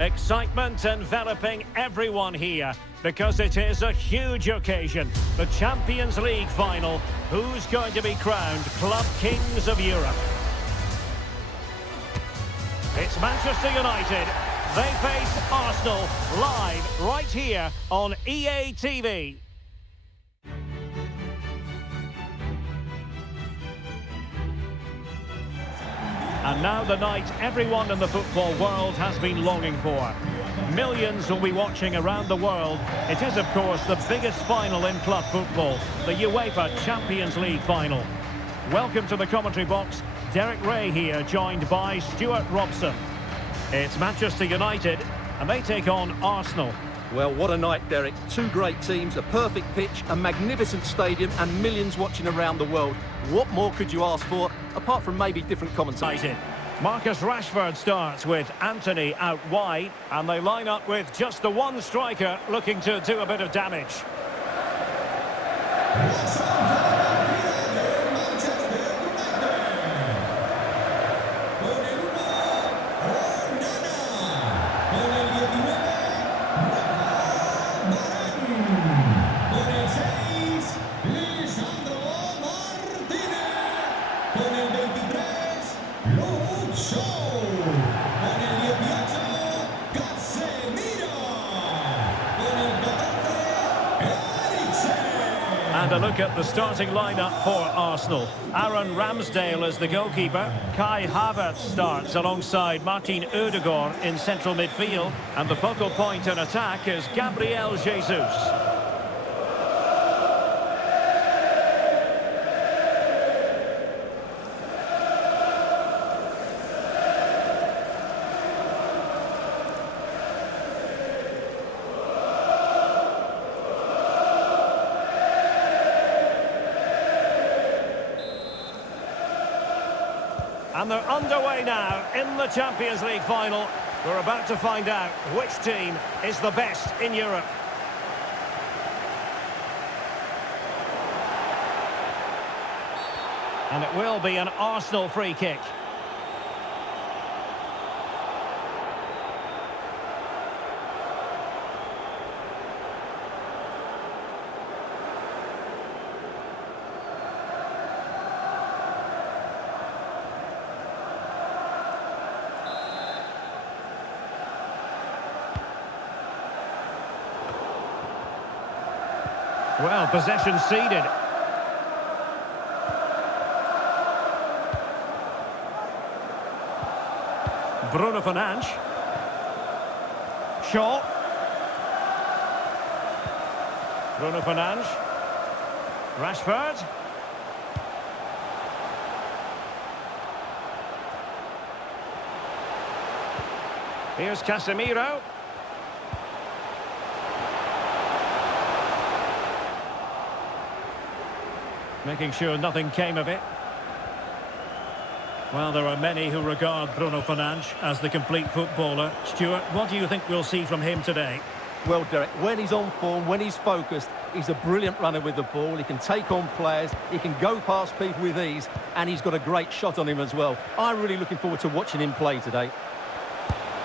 Excitement enveloping everyone here because it is a huge occasion. The Champions League final. Who's going to be crowned Club Kings of Europe? It's Manchester United. They face Arsenal live right here on EA TV. And now the night everyone in the football world has been longing for. Millions will be watching around the world. It is, of course, the biggest final in club football, the UEFA Champions League final. Welcome to the commentary box. Derek Ray here, joined by Stuart Robson. It's Manchester United, and they take on Arsenal. Well, what a night, Derek. Two great teams, a perfect pitch, a magnificent stadium, and millions watching around the world. What more could you ask for, apart from maybe different commentators? Marcus Rashford starts with Anthony out wide, and they line up with just the one striker looking to do a bit of damage. And a look at the starting lineup for Arsenal. Aaron Ramsdale is the goalkeeper. Kai Havertz starts alongside Martin Odegaard in central midfield. And the focal point in attack is Gabriel Jesus. And they're underway now in the Champions League final. We're about to find out which team is the best in Europe. And it will be an Arsenal free kick. Well, possession ceded. Bruno Fernandes. Shaw. Bruno Fernandes. Rashford. Here's Casemiro. Making sure nothing came of it. Well, there are many who regard Bruno Fernandes as the complete footballer. Stuart, what do you think we'll see from him today? Well, Derek, when he's on form, when he's focused, he's a brilliant runner with the ball. He can take on players, he can go past people with ease, and he's got a great shot on him as well. I'm really looking forward to watching him play today.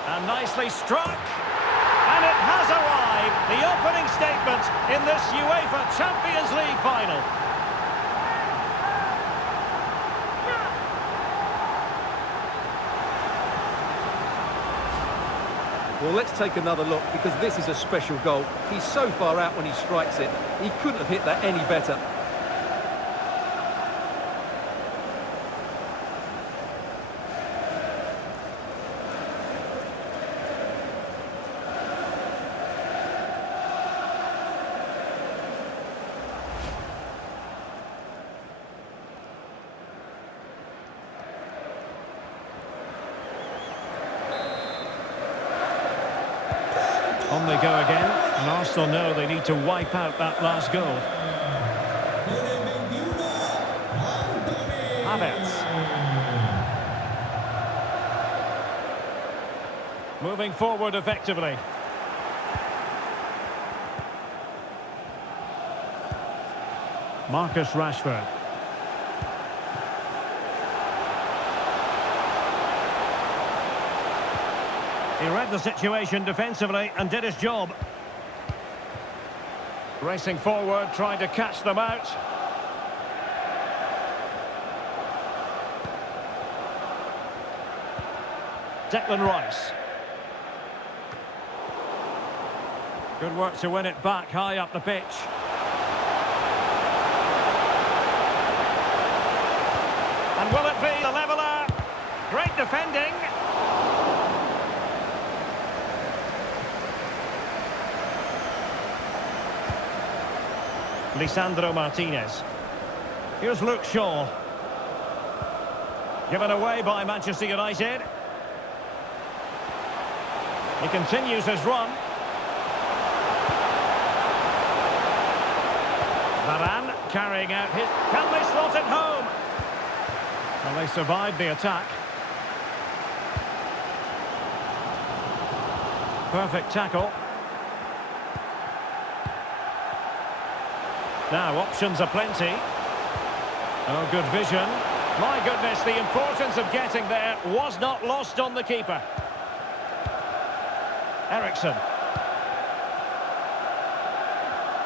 And nicely struck. And it has arrived, the opening statement in this UEFA Champions League final. Well, let's take another look, because this is a special goal. He's so far out when he strikes it. He couldn't have hit that any better. On they go again, and Arsenal know they need to wipe out that last goal. Havertz. Moving forward effectively. Marcus Rashford. He read the situation defensively and did his job. Racing forward, trying to catch them out. Declan Rice. Good work to win it back high up the pitch. And will it be the leveller? Great defending. Lisandro Martinez. Here's Luke Shaw. Given away by Manchester United. He continues his run. Varane carrying out his... Can they slot it home? Well, they survived the attack. Perfect tackle. Now, options are plenty. Oh, good vision. My goodness, the importance of getting there was not lost on the keeper. Ericsson.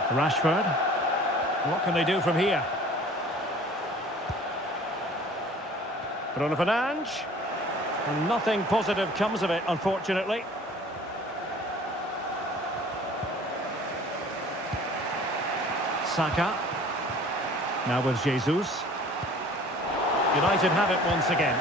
Rashford. What can they do from here? Bruno Fernandes. And nothing positive comes of it, unfortunately. Saka. Now with Jesus. United have it once again.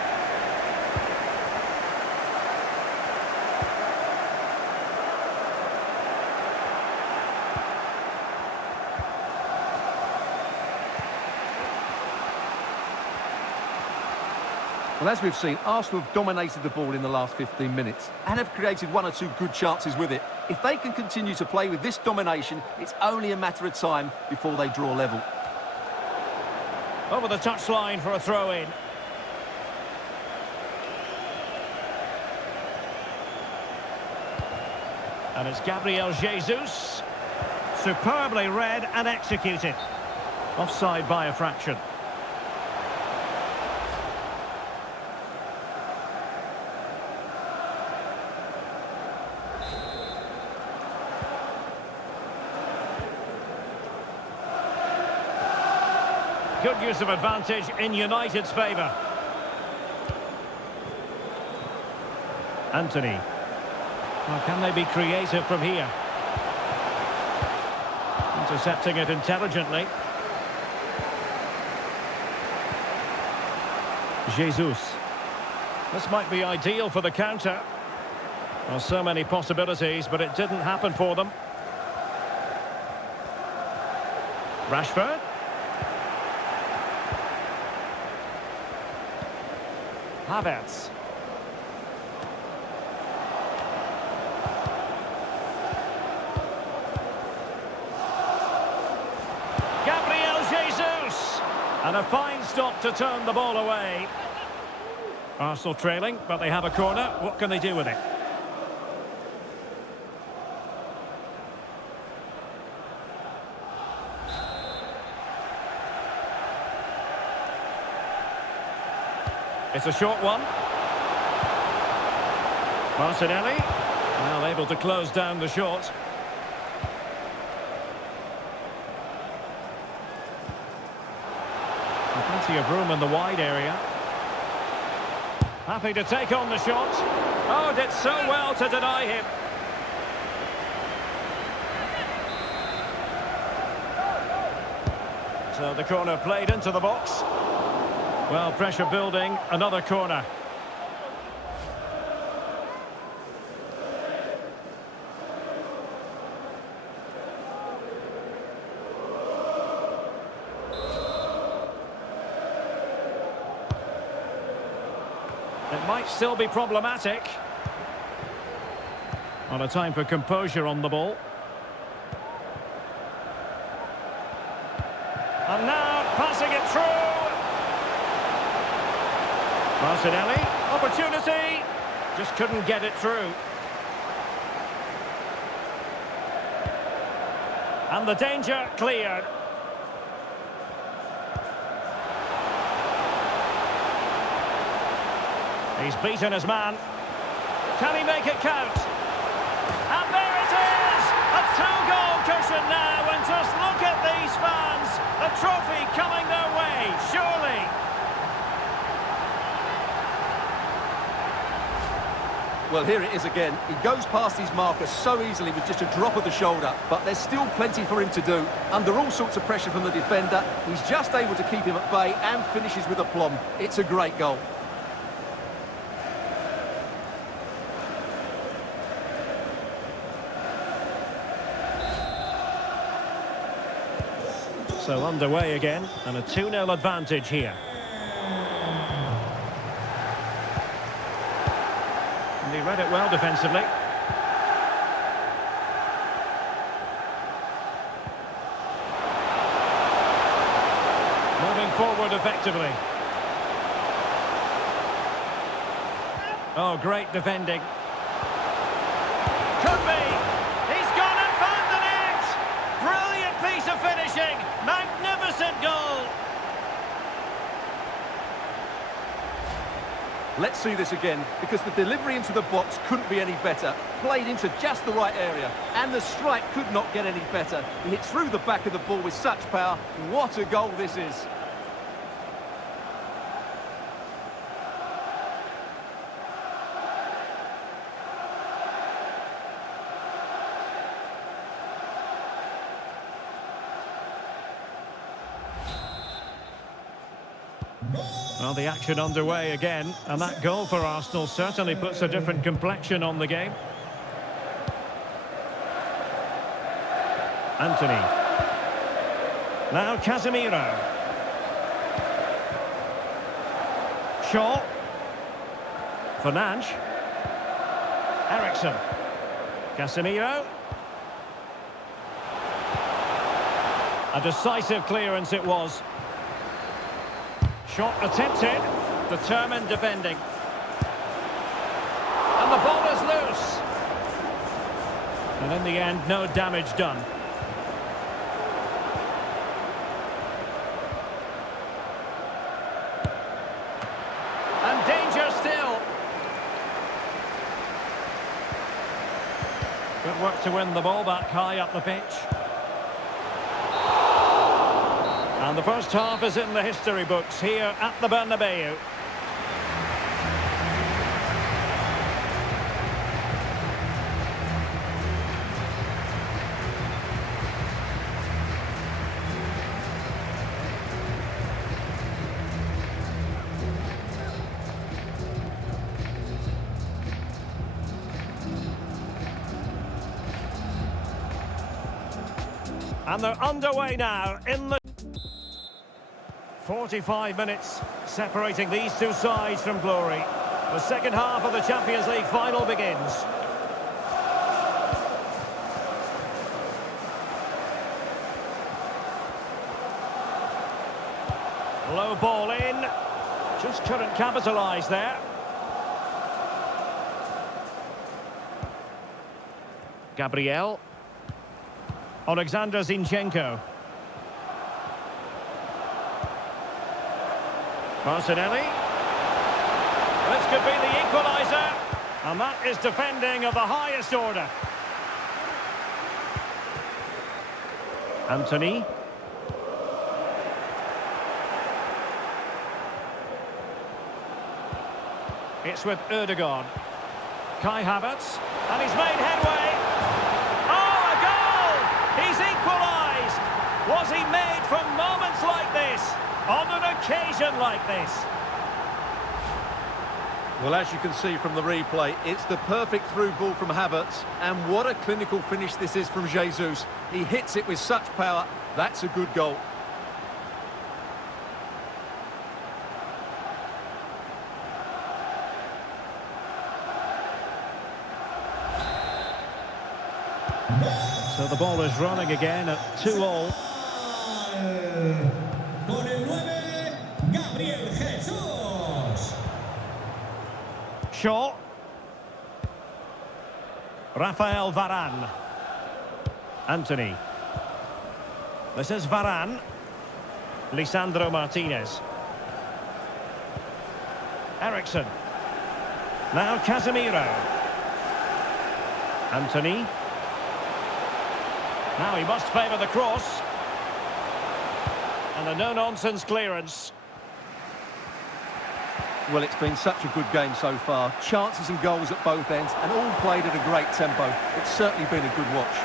Well, as we've seen, Arsenal have dominated the ball in the last 15 minutes and have created one or two good chances with it. If they can continue to play with this domination, it's only a matter of time before they draw level. Over the touchline for a throw-in. And it's Gabriel Jesus. Superbly read and executed. Offside by a fraction. Good use of advantage in United's favour. Anthony. Well, can they be creative from here? Intercepting it intelligently. Jesus. This might be ideal for the counter. Well, so many possibilities, but it didn't happen for them. Rashford. Havertz. Gabriel Jesus! And a fine stop to turn the ball away. Arsenal trailing, but they have a corner. What can they do with it? It's a short one. Martinelli. Well, able to close down the shot. Plenty of room in the wide area. Happy to take on the shot. Oh, did so well to deny him. So the corner played into the box. Well, pressure building, another corner. It might still be problematic. On a time for composure on the ball. And now passing it through. Martinelli, opportunity, just couldn't get it through. And the danger cleared. He's beaten his man. Can he make it count? And there it is! A two-goal cushion now, and just look at these fans. A trophy coming their way, surely. Well, here it is again. He goes past his marker so easily with just a drop of the shoulder, but there's still plenty for him to do. Under all sorts of pressure from the defender, he's just able to keep him at bay and finishes with aplomb. It's a great goal. So underway again, and a 2-0 advantage here. And he read it well defensively. Moving forward effectively. Oh, great defending. Could be. He's gone and found the net. Brilliant piece of finishing. Magnificent goal. Let's see this again, because the delivery into the box couldn't be any better. Played into just the right area, and the strike could not get any better. He hit through the back of the ball with such power. What a goal this is. Well, the action underway again, and that goal for Arsenal certainly puts a different complexion on the game. Anthony. Now Casemiro. Shaw. Fernandes. Ericsson. Casemiro. A decisive clearance it was. Shot attempted, determined defending. And the ball is loose. And in the end, no damage done. And danger still. Good work to win the ball back high up the pitch. And the first half is in the history books here at the Bernabeu. And they're underway now in the 45 minutes separating these two sides from glory. The second half of the Champions League final begins. Low ball in. Just couldn't capitalise there. Gabriel. Alexander Zinchenko. Martinelli. This could be the equaliser. And that is defending of the highest order. Anthony. It's with Ødegaard. Kai Havertz. And he's made headway. Oh, a goal! He's equalised. Was he made from moments like this? On an occasion like this? Well, as you can see from the replay, it's the perfect through ball from Havertz. And what a clinical finish this is from Jesus. He hits it with such power. That's a good goal. So the ball is running again at 2-2. Con el 9, Gabriel Jesus. Shaw. Rafael Varane. Anthony. This is Varane. Lisandro Martinez. Ericsson. Now Casemiro. Anthony. Now he must favour the cross. And a no-nonsense clearance. Well, it's been such a good game so far. Chances and goals at both ends, and all played at a great tempo. It's certainly been a good watch.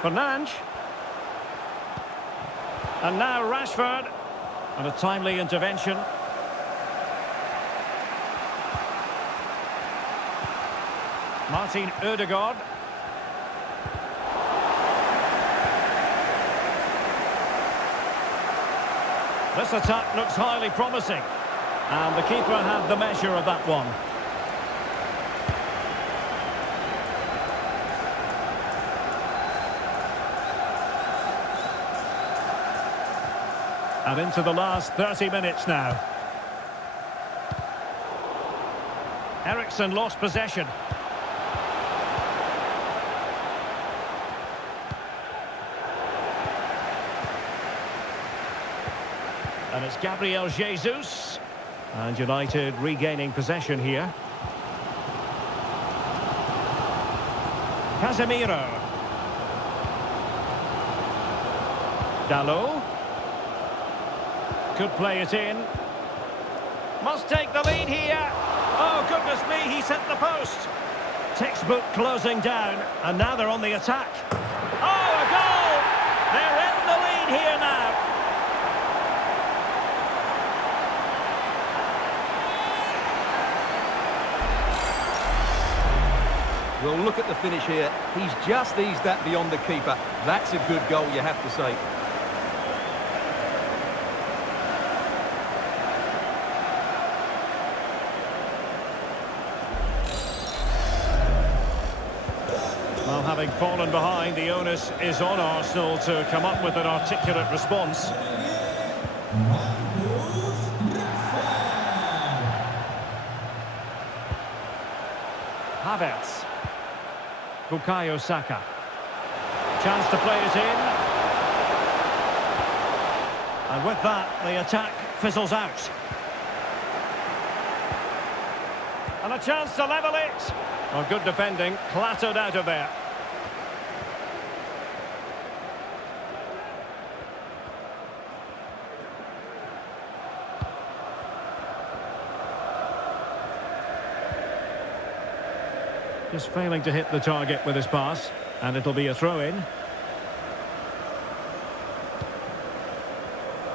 Fernandes. And now Rashford. And a timely intervention. Martin Ødegaard. This attack looks highly promising. And the keeper had the measure of that one. And into the last 30 minutes now. Eriksen lost possession. And it's Gabriel Jesus. And United regaining possession here. Casemiro. Dalot. Could play it in. Must take the lead here. Oh, goodness me, he's hit the post. Textbook closing down, and now they're on the attack. Oh, a goal! They're in the lead here now. Well, look at the finish here. He's just eased that beyond the keeper. That's a good goal, you have to say. Well, having fallen behind, the onus is on Arsenal to come up with an articulate response. Havertz. Bukayo Saka. Chance to play it in. And with that, the attack fizzles out. And a chance to level it. Oh, good defending, clattered out of there. Just failing to hit the target with his pass, and it'll be a throw-in.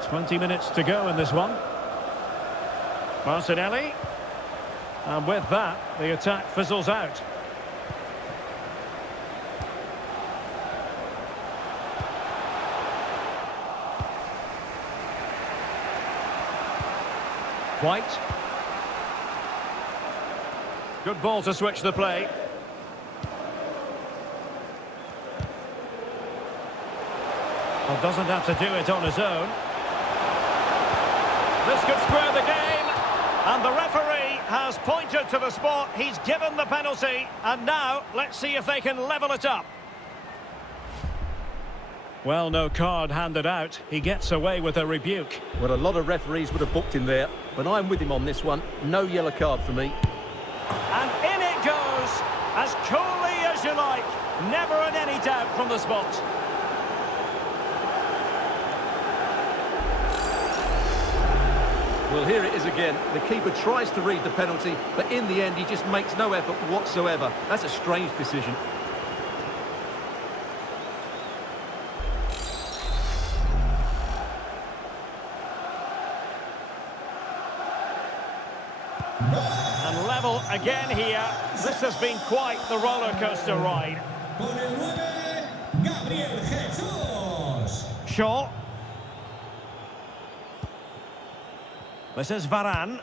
20 minutes to go in this one. Martinelli. And with that, the attack fizzles out. White. Good ball to switch the play. Well, doesn't have to do it on his own. This could square the game. And the referee has pointed to the spot. He's given the penalty. And now, let's see if they can level it up. Well, no card handed out. He gets away with a rebuke. Well, a lot of referees would have booked him there, but I'm with him on this one. No yellow card for me. And in it goes, as coolly as you like. Never in any doubt from the spot. Well, here it is again. The keeper tries to read the penalty, but in the end, he just makes no effort whatsoever. That's a strange decision. And level again here. This has been quite the roller coaster ride. Con el 9, Gabriel Jesus. Shaw. This is Varane.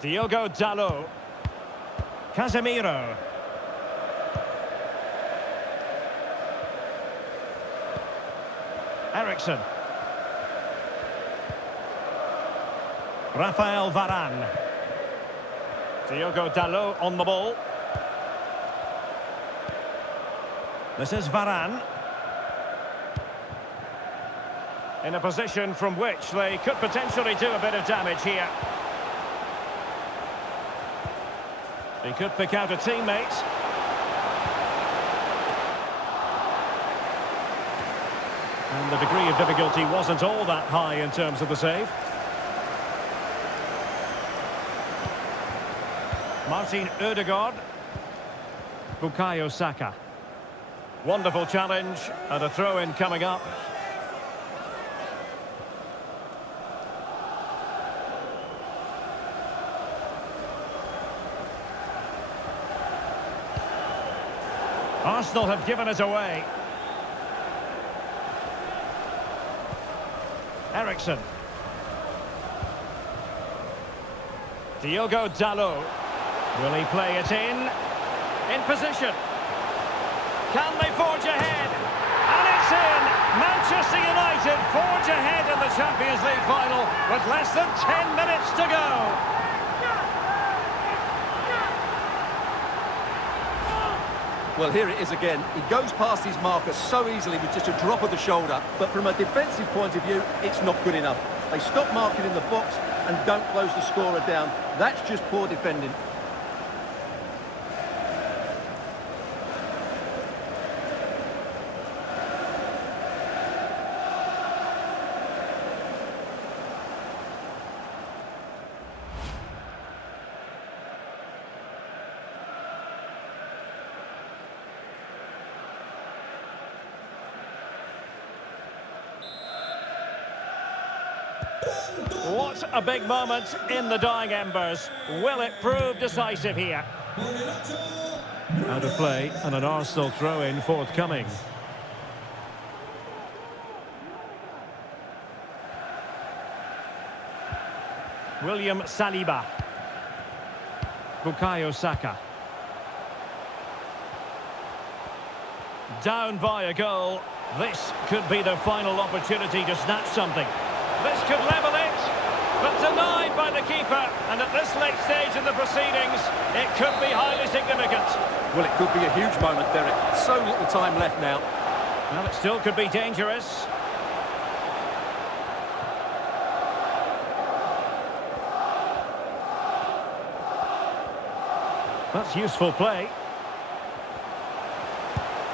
Diogo Dalot. Casemiro. Eriksen. Rafael Varane. Diogo Dalot on the ball. This is Varane. In a position from which they could potentially do a bit of damage here. He could pick out a teammate. And the degree of difficulty wasn't all that high in terms of the save. Martin Ødegaard. Bukayo Saka. Wonderful challenge and a throw-in coming up. Arsenal have given it away. Ericsson. Diogo Dalot. Will he play it in? In position. Can they forge ahead? And it's in! Manchester United forge ahead in the Champions League final with less than 10 minutes to go. Well, here it is again. He goes past his marker so easily with just a drop of the shoulder. But from a defensive point of view, it's not good enough. They stop marking in the box and don't close the scorer down. That's just poor defending. What a big moment in the dying embers. Will it prove decisive here? Out of play and an Arsenal throw-in forthcoming. William Saliba. Bukayo Saka. Down by a goal. This could be their final opportunity to snatch something. This could level it, but denied by the keeper. And at this late stage in the proceedings, it could be highly significant. Well, it could be a huge moment, Derek. So little time left now. Well, it still could be dangerous. That's useful play.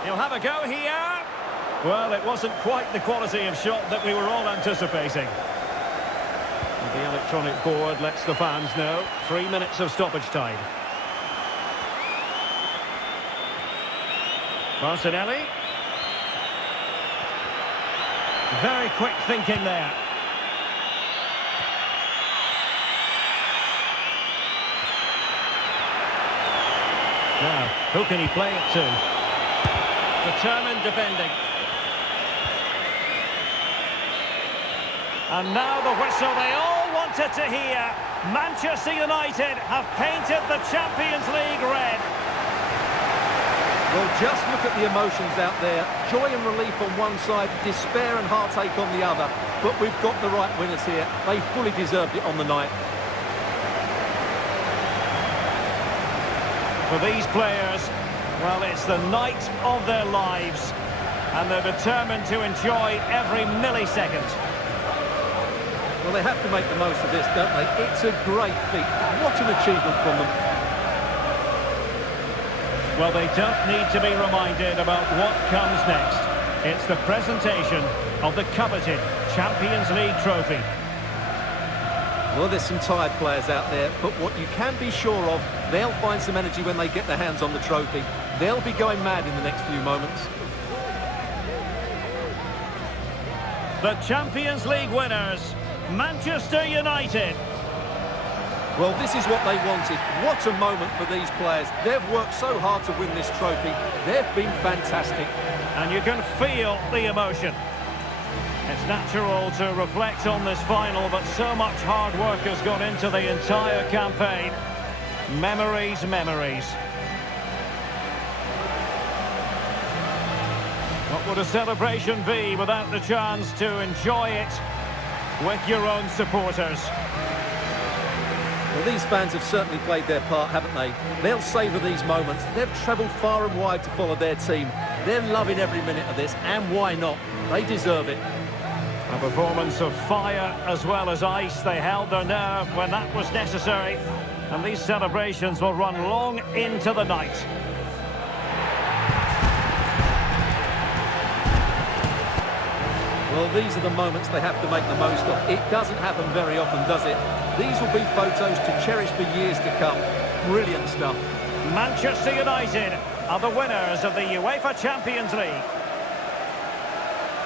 He'll have a go here. Well, it wasn't quite the quality of shot that we were all anticipating. The electronic board lets the fans know. 3 minutes of stoppage time. Martinelli. Very quick thinking there. Now, who can he play it to? Determined defending. And now the whistle they all wanted to hear. Manchester United have painted the Champions League red. Well, just look at the emotions out there. Joy and relief on one side, despair and heartache on the other. But we've got the right winners here. They fully deserved it on the night. For these players, well, it's the night of their lives. And they're determined to enjoy every millisecond. Well, they have to make the most of this, don't they? It's a great feat. What an achievement from them. Well, they don't need to be reminded about what comes next. It's the presentation of the coveted Champions League trophy. Well, there's some tired players out there, but what you can be sure of, they'll find some energy when they get their hands on the trophy. They'll be going mad in the next few moments. The Champions League winners, Manchester United. Well, this is what they wanted. What a moment for these players. They've worked so hard to win this trophy. They've been fantastic. And you can feel the emotion. It's natural to reflect on this final, but so much hard work has gone into the entire campaign. Memories, memories. What would a celebration be without the chance to enjoy it with your own supporters? Well, these fans have certainly played their part, haven't they? They'll savour these moments. They've travelled far and wide to follow their team. They're loving every minute of this, and why not? They deserve it. A performance of fire as well as ice. They held their nerve when that was necessary. And these celebrations will run long into the night. Well, these are the moments they have to make the most of. It doesn't happen very often, does it? These will be photos to cherish for years to come. Brilliant stuff. Manchester United are the winners of the UEFA Champions League.